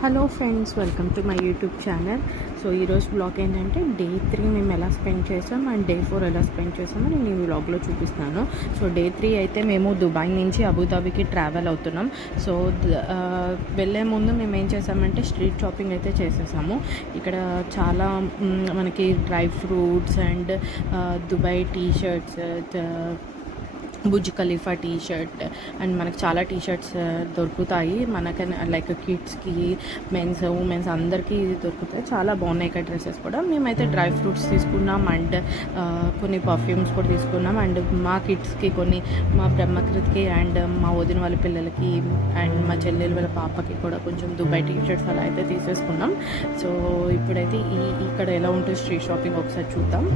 Hello friends, welcome to my YouTube channel. So ఈరోజు blog ఏంటంటే day 3 మేము ఎలా స్పెండ్ చేసాం అండ్ డే 4 ఎలా స్పెండ్ చేసామో నేను ఈ బ్లాగ్లో చూపిస్తాను. సో డే 3 అయితే మేము దుబాయ్ నుంచి అబుదాబికి ట్రావెల్ అవుతున్నాం. సో వెళ్ళే ముందు మేము ఏం చేసామంటే స్ట్రీట్ షాపింగ్ అయితే చేసేసాము. ఇక్కడ చాలా మనకి dry fruits and Dubai T shirts, Burj Khalifa T shirt and మనకు చాలా టీ షర్ట్స్ దొరుకుతాయి. మనకి లైక్ కిడ్స్కి, మెన్స్, ఉమెన్స్ అందరికీ దొరుకుతాయి. చాలా బాగున్నాయి ఇక్కడ డ్రెస్సెస్ కూడా. మేమైతే డ్రై ఫ్రూట్స్ తీసుకున్నాం అండ్ కొన్ని పర్ఫ్యూమ్స్ కూడా తీసుకున్నాం. అండ్ మా కిడ్స్కి కొన్ని, మా బ్రహ్మకృతికి అండ్ మా వదిన వాళ్ళ పిల్లలకి అండ్ మా చెల్లెలు వాళ్ళ పాపకి కూడా కొంచెం దుబాయ్ టీ షర్ట్స్ అలా అయితే తీసేసుకున్నాం. సో ఇప్పుడైతే ఇక్కడ ఎలా ఉంటుంది స్ట్రీట్ షాపింగ్ ఒకసారి చూద్దాం.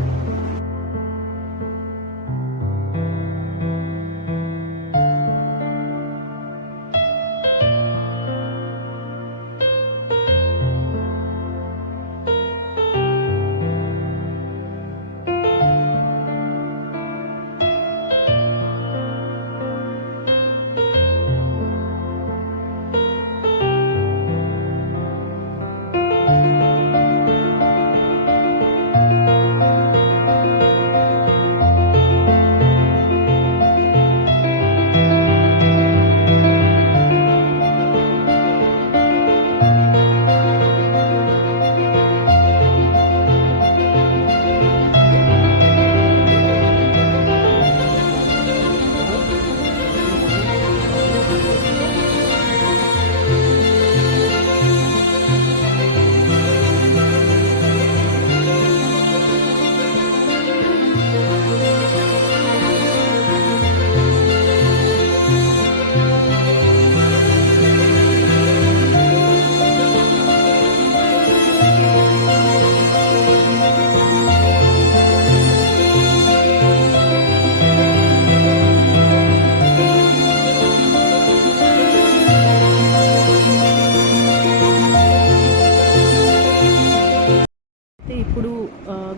ఇప్పుడు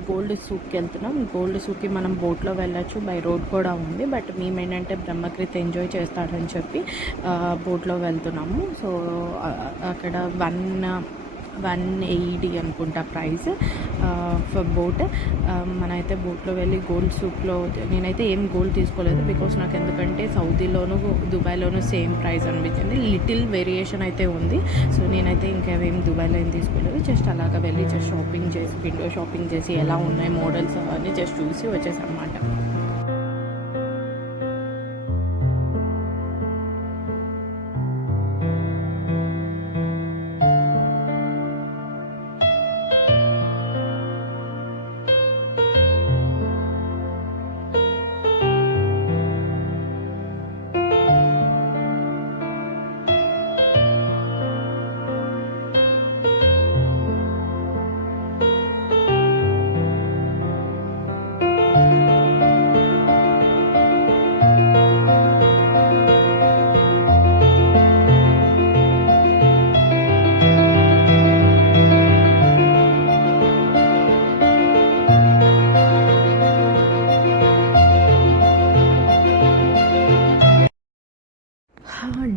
గోల్డ్ సూక్కి వెళ్తున్నాం. గోల్డ్ సూక్కి మనం బోట్లో వెళ్ళచ్చు, బై రోడ్ కూడా ఉంది. బట్ మేము ఏంటంటే బ్రహ్మకృత్ ఎంజాయ్ చేస్తాడని చెప్పి బోట్లో వెళ్తున్నాము. సో అక్కడ 180 అనుకుంటా ప్రైస్ ఫర్ బోట్. మనమైతే బోట్లో వెళ్ళి గోల్డ్ సూక్లో, నేనైతే ఏం గోల్డ్ తీసుకోలేదు బికాస్ నాకు ఎందుకంటే సౌదీలోను దుబాయ్లోనూ సేమ్ ప్రైస్ అనిపించింది. లిటిల్ వేరియేషన్ అయితే ఉంది. సో నేనైతే ఇంకేం దుబాయ్లో ఏం తీసుకోలేదు. జస్ట్ అలాగా వెళ్ళి జస్ట్ షాపింగ్ చేసి, విండో షాపింగ్ చేసి ఎలా ఉన్నాయి మోడల్స్ అవన్నీ జస్ట్ చూసి వచ్చేసాం అన్నమాట.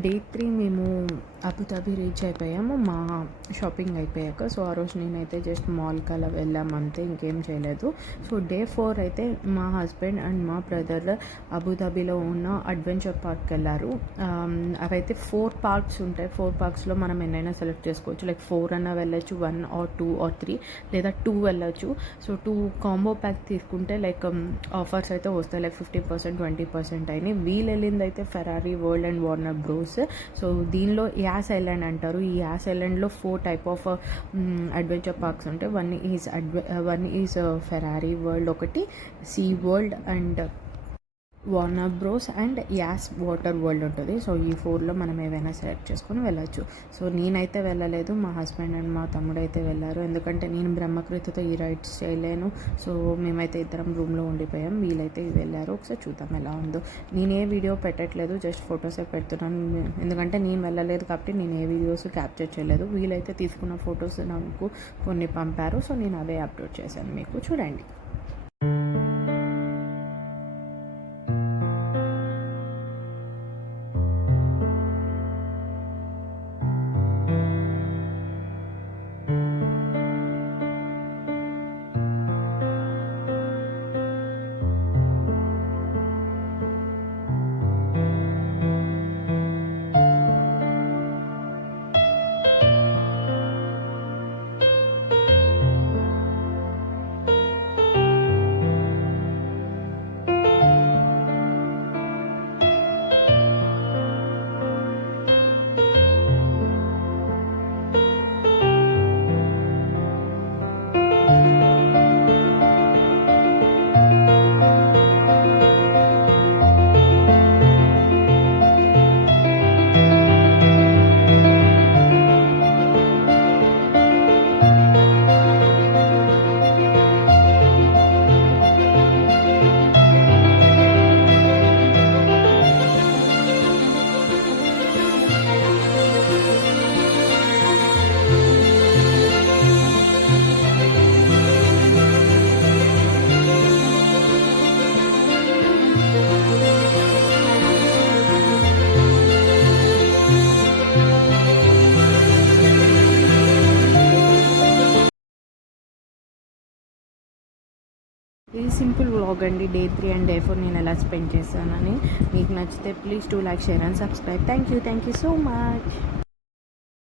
డే 3 మేము అబుదాబి రీచ్ అయిపోయాము మా షాపింగ్ అయిపోయాక. సో ఆ రోజు నేనైతే జస్ట్ మాల్కి అలా వెళ్ళాము అంతే, ఇంకేం చేయలేదు. సో డే 4 అయితే మా హస్బెండ్ అండ్ మా బ్రదర్ అబుదాబిలో ఉన్న అడ్వెంచర్ పార్క్కి వెళ్ళారు. అవైతే 4 పార్క్స్ ఉంటాయి. 4 పార్క్స్లో మనం ఎన్నైనా సెలెక్ట్ చేసుకోవచ్చు. లైక్ 4 అన్నా వెళ్ళచ్చు, 1 or 2 or 3 లేదా 2 వెళ్ళచ్చు. సో 2 కాంబో ప్యాక్ తీసుకుంటే లైక్ ఆఫర్స్ అయితే వస్తాయి, లైక్ 50%, 20% అయినాయి. వీళ్ళు వెళ్ళింది అయితే Ferrari World and Warner Bros. So దీనిలో యాస్ ఐలాండ్ అంటారు. ఈ యాస్ ఐలాండ్లో 4 టైప్ ఆఫ్ అడ్వెంచర్ పార్క్స్ ఉంటాయి. వన్ ఈజ్ ఫెరారీ వరల్డ్, ఒకటి Sea World and Warner Bros and Yas Water World ఉంటుంది. సో ఈ 4లో మనం ఏవైనా సెలెక్ట్ చేసుకొని వెళ్ళచ్చు. సో నేనైతే వెళ్ళలేదు, మా హస్బెండ్ అండ్ మా తమ్ముడు అయితే వెళ్ళారు. ఎందుకంటే నేను బ్రహ్మకృతితో ఈ రైడ్స్ చేయలేను. సో మేమైతే ఇద్దరం రూమ్లో ఉండిపోయాం. వీళ్ళైతే వెళ్ళారు. ఒకసారి చూద్దాం ఎలా ఉందో. నేను ఏ వీడియో పెట్టట్లేదు, జస్ట్ ఫొటోసే పెడుతున్నాను. ఎందుకంటే నేను వెళ్ళలేదు కాబట్టి నేను ఏ వీడియోస్ క్యాప్చర్ చేయలేదు. వీళ్ళైతే తీసుకున్న ఫొటోస్ నాకు కొన్ని పంపారు. సో నేను అవే అప్లోడ్ చేశాను, మీకు చూడండి. సింపుల్ వ్లాగ్ అండి, డే 3 అండ్ డే 4 నేను ఎలా స్పెండ్ చేశానని. మీకు నచ్చితే please do like, share and subscribe. Thank you so much.